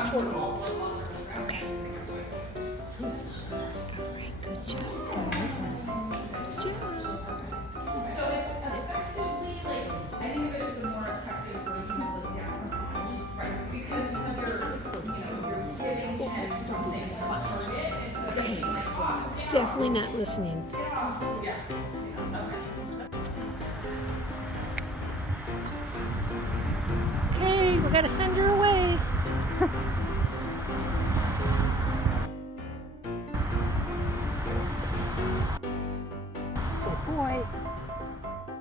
Okay. Alright, good job, guys. Good job. So it's effectively like, I think of it as a more effective version of the down dog, right? Because you're giving him something to target instead of being like, oh, Definitely not listening. yeah. Okay, we gotta send her away.